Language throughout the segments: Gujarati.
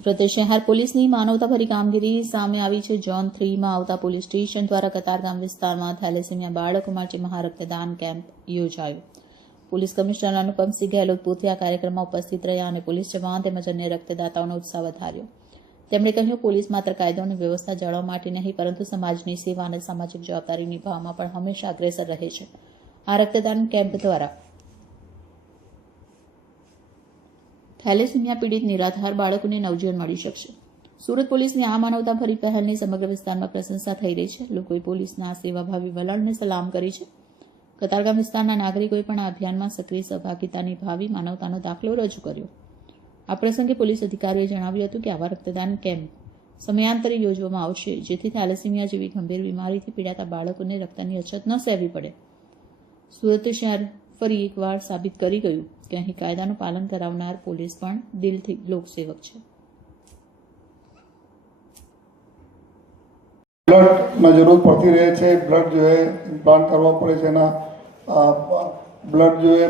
સુરત શહેર પોલીસની માનવતાભરી કામગીરી સામે આવી છે। ઝોન 3 માં આવતા પોલીસ સ્ટેશન દ્વારા કતારગામ વિસ્તારમાં થેલેસીમિયા બાળકો માટે મહારક્તદાન કેમ્પ યોજાયો। પોલીસ કમિશનર અનુપમસિંહ ગેહલોત પોતે આ કાર્યક્રમમાં ઉપસ્થિત રહ્યા અને પોલીસ જવાન તેમજ અન્ય રક્તદાતાઓનો ઉત્સાહ વધાર્યો। તેમણે કહ્યું, પોલીસ માત્ર કાયદો અને વ્યવસ્થા જાળવવા માટે નહીં, પરંતુ સમાજની સેવા અને સામાજિક જવાબદારી નિભાવવામાં પણ હંમેશા અગ્રેસર રહે છે। આ રક્તદાન કેમ્પ દ્વારા થેલેસીમિયા પીડિત નિરાધાર બાળકોને નવજીવન મળી શકશે। સુરત પોલીસની આ માનવતાભરી પહેલની સમગ્ર વિસ્તારમાં પ્રશંસા થઈ રહી છે। લોકોએ પોલીસના આ સેવાભાવી વલણને સલામ કરી છે। કતારગામ વિસ્તારના નાગરિકોએ પણ આ અભિયાનમાં સક્રિય સહભાગિતા નિભાવી માનવતાનો દાખલો રજૂ કર્યો। આ પ્રસંગે પોલીસ અધિકારીઓએ જણાવ્યું હતું કે આવા રક્તદાન કેમ્પ સમયાંતરે યોજવામાં આવશે, જેથી થેલેસીમિયા જેવી ગંભીર બીમારીથી પીડાતા બાળકોને રક્તની અછત ન સહેવી પડે। સુરત શહેર ફરી એકવાર સાબિત કરી ગયું કે અહીં કાયદાનું પાલન કરાવનાર પોલીસ પણ દિલથી લોકસેવક છે। ब्लड में जरूरत पड़ती रहे છે। ब्लड जो है इम्प्लांट करवा पड़े છે ना ब्लड जो है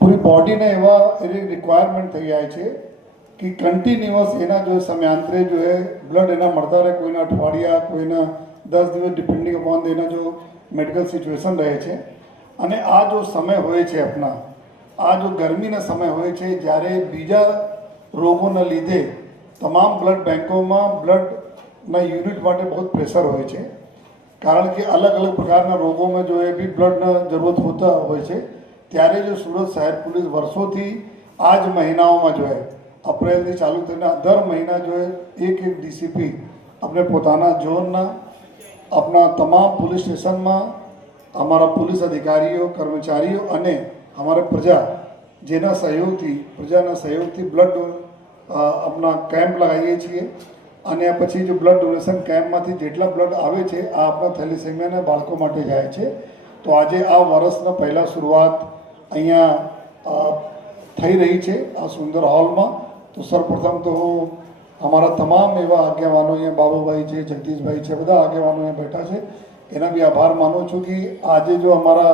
पूरी बॉडी ने एवं रिक्वायरमेंट થઈ જાય છે कि कंटिन्यूअस एना जो समयांतरे जो है ब्लड एना મળતા રહે। કોઈના અઠવાડિયા, કોઈના 10 દિવસ डिपेंडिंग अपॉन एना जो मेडिकल सिचुएशन रहे છે। અને આ જો સમય હોય છે આપણા આ જો ગરમીના સમય હોય છે, જ્યારે બીજા રોગોના લીધે તમામ બ્લડ બેંકોમાં બ્લડના યુનિટ માટે बहुत પ્રેશર હોય છે, કારણ કે અલગ અલગ પ્રકારના રોગોમાં जो है भी બ્લડના જરૂરત હોતા હોય છે। ત્યારે जो સુરત શહેર પોલીસ વર્ષોથી આ જ મહિનાઓમાં जो है અપ્રિલથી ચાલુ થઈને દર મહિના जो है એક ડીસીપી આપણે પોતાના ઝોનના આપણા તમામ પોલીસ સ્ટેશનમાં हमारा पुलिस अधिकारीओ कर्मचारीओ अने हमारे प्रजा जेना सहयोगथी ब्लड अपना कैम्प लगाईए छीए। अने पछी जो ब्लड डोनेशन कैम्पमांथी जेटला ब्लड आवे छे आ आपणा थेलेसेमियाना बाळको माटे जाय छे। तो आजे आ वर्षना पहला शुरुआत अहींया थई रही छे आ सुंदर हॉलमां। तो सर्वप्रथम तो हमारा तमाम एवा आगेवानो अहींया बाबूभाई छे, जगदीशभाई छे, बधा आगेवानो अहींया बैठा छे। एना भी आभार मानूँ छूँ कि आज जो हमारा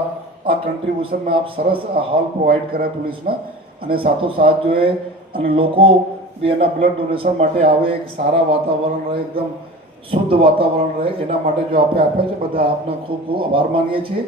आ कंट्रीब्यूशन में आप सरस हॉल प्रोवाइड करे पुलिसना, अने साथोसाथ जो है अने लोको भी एना ब्लड डोनेशन माटे आवे, एक सारा वातावरण रहे, एकदम शुद्ध वातावरण रहे, एना माटे जो आपे छे बधा आपना खूब खूब आभार मानीए छीए।